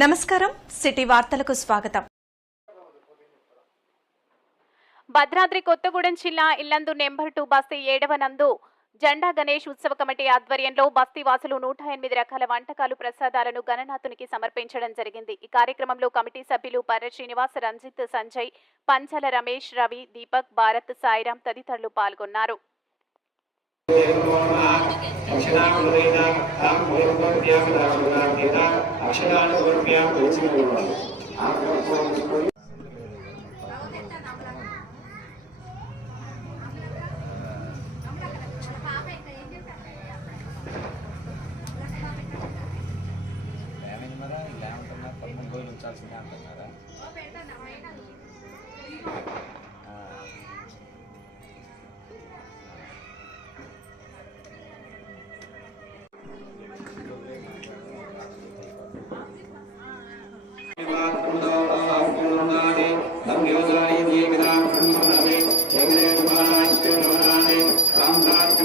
నమస్కారం. సిటీ వార్తలకు స్వాగతం. భద్రాద్రి కొత్తగూడెం జిల్లా ఇల్లందు నెంబర్ టూ బస్తీ ఏడవ నందు జెండా గణేష్ ఉత్సవ కమిటీ ఆధ్వర్యంలో బస్తీ వాసులు నూట ఎనిమిది రకాల వంటకాలు ప్రసాదాలను గణనాథునికి సమర్పించడం జరిగింది. ఈ కార్యక్రమంలో కమిటీ సభ్యులు పర్ర శ్రీనివాస్ రంజిత్ సంజయ్ పంచల రమేష్ రవి దీపక్ భారత్ సాయిరాం తదితరులు పాల్గొన్నారు. ఏమైంది మరా ఇలా ఉంటున్నారు పదమూడు రోజులు ఉంచాల్సిందే అంటున్నారా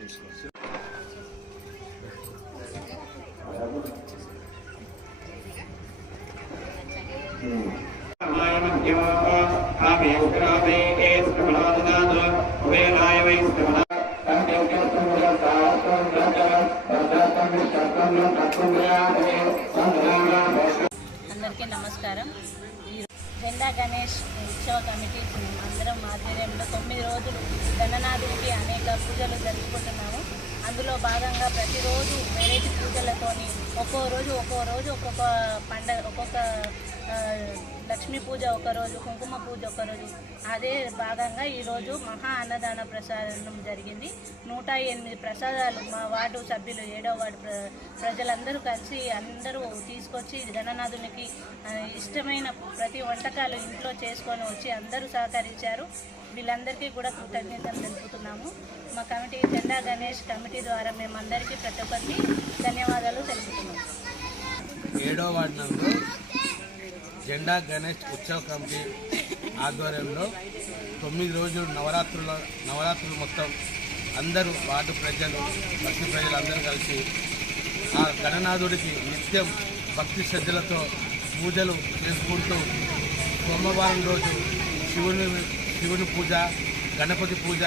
తీసుకో అందరికీ నమస్కారం. జెండా గణేష్ ఉత్సవ కమిటీ అందరం ఆధ్వర్యంలో తొమ్మిది రోజులు గణనాథుడికి అనేక పూజలు జరుపుకుంటున్నాము. అందులో భాగంగా ప్రతిరోజు వెరైటీ పూజలతోని ఒక్కో రోజు ఒక్కో రోజు ఒక్కొక్క పండగ ఒక్కొక్క లక్ష్మీ పూజ ఒక రోజు కుంకుమ పూజ ఒక రోజు. అదే భాగంగా ఈరోజు మహా అన్నదాన ప్రసాదం జరిగింది. నూట ఎనిమిది ప్రసాదాలు మా వార్డు సభ్యులు ఏడో వార్డు ప్ర ప్రజలందరూ కలిసి అందరూ తీసుకొచ్చి గణనాథునికి ఇష్టమైన ప్రతి వంటకాలు ఇంట్లో చేసుకొని వచ్చి అందరూ సహకరించారు. వీళ్ళందరికీ కూడా కృతజ్ఞతలు తెలుపుతున్నాము. మా కమిటీ జెండా గణేష్ కమిటీ ద్వారా మేమందరికీ ప్రతి ఒక్కరికి ధన్యవాదాలు తెలుపుతున్నాము. ఏడో వార్డు జెండా గణేష్ ఉత్సవ కమిటీ ఆధ్వర్యంలో తొమ్మిది రోజులు నవరాత్రుల నవరాత్రులు మొత్తం అందరూ వార్డు ప్రజలు భక్తి ప్రజలు అందరూ కలిసి ఆ గణనాథుడికి నిత్యం భక్తి శ్రద్ధలతో పూజలు చేసుకుంటూ సోమవారం రోజు శివుని శివుని పూజ గణపతి పూజ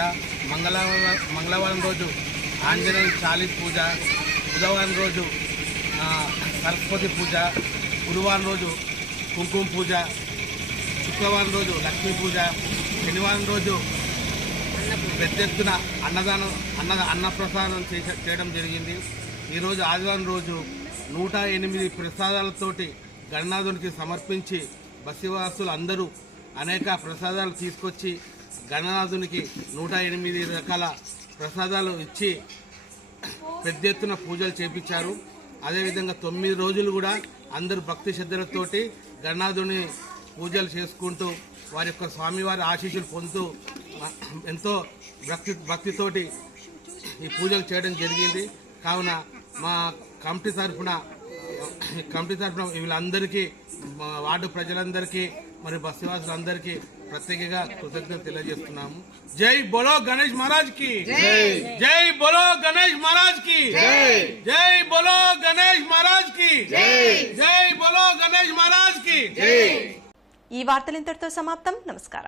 మంగళవారం మంగళవారం రోజు ఆంజనేయ చాలి పూజ బుధవారం రోజు సరస్వతి పూజ గురువారం రోజు కుంకుమ పూజ శుక్రవారం రోజు లక్ష్మీ పూజ శనివారం రోజు పెద్ద ఎత్తున అన్నదానం అన్న అన్నప్రసాదం చేసే- చేయడం జరిగింది. ఈరోజు ఆదివారం రోజు నూట ఎనిమిది ప్రసాదాలతోటి గణనాథునికి సమర్పించి బసివాసులు అందరూ అనేక ప్రసాదాలు తీసుకొచ్చి గణనాథునికి నూట ఎనిమిది రకాల ప్రసాదాలు ఇచ్చి పెద్ద ఎత్తున పూజలు చేపించారు. అదేవిధంగా తొమ్మిది రోజులు కూడా అందరూ భక్తి శ్రద్ధలతోటి గణనాథుని పూజలు చేసుకుంటూ వారి యొక్క స్వామివారి ఆశీస్సులు పొందుతూ ఎంతో భక్తి భక్తితోటి ఈ పూజలు చేయడం జరిగింది. కావున మా కమిటీ తరఫున కమిటీ తరఫున వీళ్ళందరికీ మా వార్డు ప్రజలందరికీ మరి బస్సువాసులందరికీ ప్రత్యేకంగా కృతజ్ఞత తెలియజేస్తున్నాము. జై బోలో గణేష్ మహారాజ్కి జై బోలో గణేష్ మహారాజ్కి జై కి జై బోలో గణేష్ మహారాజ్కి ఈ వార్తలు ఇంతటితో సమాప్తం. నమస్కారం.